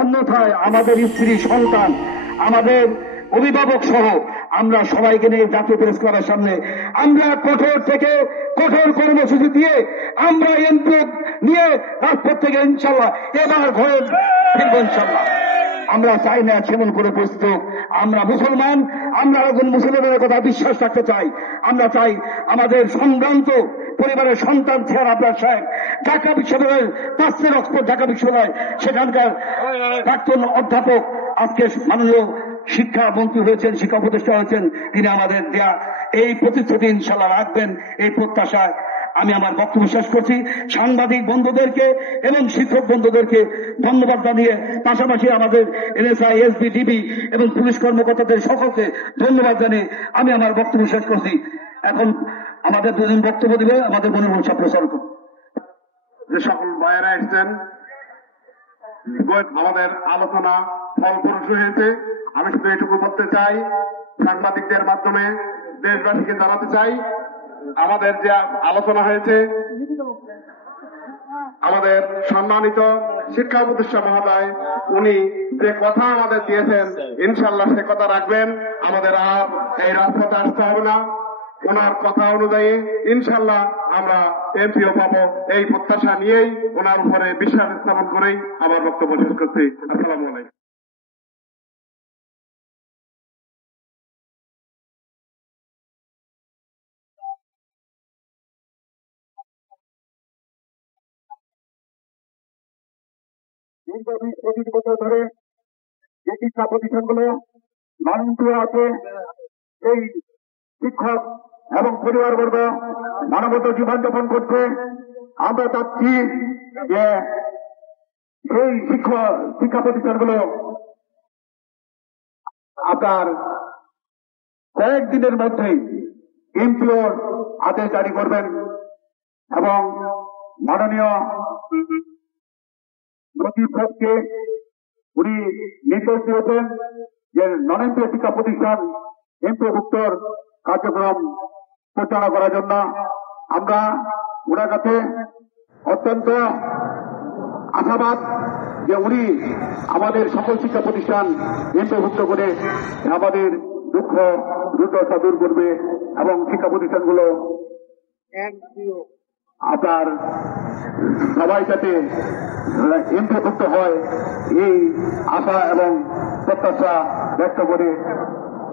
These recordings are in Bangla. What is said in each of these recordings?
অন্যথায় আমাদের স্ত্রী সন্তান, আমাদের অভিভাবক সহ আমরা সবাইকে নিয়ে জাতীয় প্রেস ক্লাবের সামনে আমরা কঠোর থেকে কঠোর কর্মসূচি দিয়ে আমরা এমপি নিয়ে রাজপথ থেকে ইনশাল্লাহ এবার ঘরে ফিরব ইনশাল্লাহ। আমরা চাই না সেমন করে প্রস্তুত। আমরা মুসলমান, আমরা একজন মুসলমানের কথা বিশ্বাস রাখতে চাই। আমরা চাই আমাদের সম্ভ্রান্ত পরিবারের সন্তান ছিলেন আপনার সাহেব, ঢাকা বিশ্ববিদ্যালয়ের তাফসীর অক্সফোর্ড ঢাকা বিশ্ববিদ্যালয় সেখানকার প্রাক্তন অধ্যাপক, আজকে মাননীয় শিক্ষামন্ত্রী হয়েছেন, শিক্ষা উপদেষ্টা হয়েছেন। তিনি আমাদের দেয়া এই প্রতিশ্রুতি ইনশাল্লাহ রাখবেন, এই প্রত্যাশায় আমি আমার বক্তব্য শেষ করছি। সাংবাদিক বন্ধুদেরকে এবং শিক্ষক বন্ধুদেরকে ধন্যবাদ জানিয়ে, পাশাপাশি আমাদের এনএসআই, এসবি, ডিবি এবং পুলিশ কর্মকর্তাদের সকলকে ধন্যবাদ জানিয়ে আমি আমার বক্তব্য শেষ করছি। এখন আমাদের দুজন বক্তব্য দিবে আমাদের মনোমন সাহেব প্রচার করুন। যে সকল ভাইয়েরা এসেছেন, আমাদের আলোচনা ফলপ্রসূ হয়েছে। আমি শুধু এটুকু বলতে চাই, সাংবাদিকদের মাধ্যমে দেশবাসীকে জানাতে চাই, আমাদের যে আলোচনা হয়েছে, আমাদের সম্মানিত শিক্ষা উপদেষ্টা মহোদয় উনি যে কথা আমাদের দিয়েছেন ইনশাল্লাহ সে কথা রাখবেন। আমাদের আর এই রাজপথে আসতে হবে না। ওনার কথা অনুযায়ী ইনশাল্লাহ আমরা এমপিও পাবো, এই প্রত্যাশা নিয়েই ওনার উপরে বিশ্বাস স্থাপন করেই আমার বক্তব্য শেষ করছি। আসসালামু আলাইকুম। দীর্ঘ 20-25 বছর ধরে যে শিক্ষা প্রতিষ্ঠানগুলো মাননীয় আছে, এই শিক্ষক এবং পরিবারবর্গ মানবত জীবনযাপন করছে। আমরা চাচ্ছি যে সেই শিক্ষা প্রতিষ্ঠানগুলো আপনার কয়েকদিনের মধ্যেই এমপিওর আদেশ জারি করবেন এবং মাননীয় সচিবকে উনি নির্দেশ দিয়েছেন যে নন এমপিও শিক্ষা প্রতিষ্ঠান এমপিওভুক্তর কার্যক্রম পরিচালনা করার জন্য আমরা ওনার কাছে অত্যন্ত আশাবাদ যে উনি আমাদের সকল শিক্ষা প্রতিষ্ঠান এমপিওভুক্ত করে আমাদের দুঃখ দুর্দশা দূর করবে এবং শিক্ষা প্রতিষ্ঠানগুলো আপনার সবাই যাতে এমপিওভুক্ত হয় এই আশা এবং প্রত্যাশা ব্যক্ত করে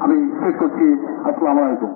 আমি শেষ করছি। আসসালামু আলাইকুম।